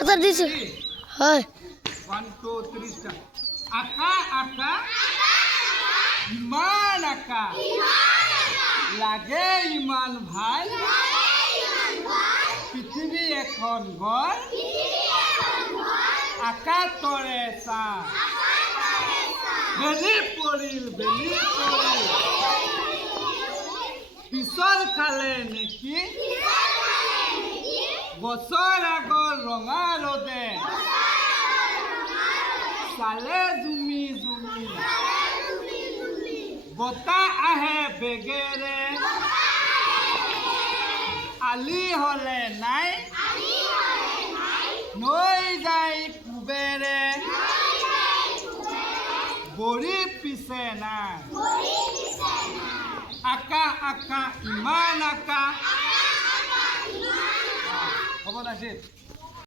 এটা দিছো হয় 1 2 3 স্টার্ট আকা আকা ইমান আকা লাগে ইমান ভাল পৃথিবী এখন ঘর আকাশৰে চা বেলি পৰিল পিছল খালে নেকি বছৰ আগৰ ৰঙা ৰ'দে চালে জুমি বতাহ আহে বেগেৰে আলি হলে নাই নৈ যায় কুবেৰে বৰি পিছে নাই আকা আকা ইমান আকা হ'ব নাছিল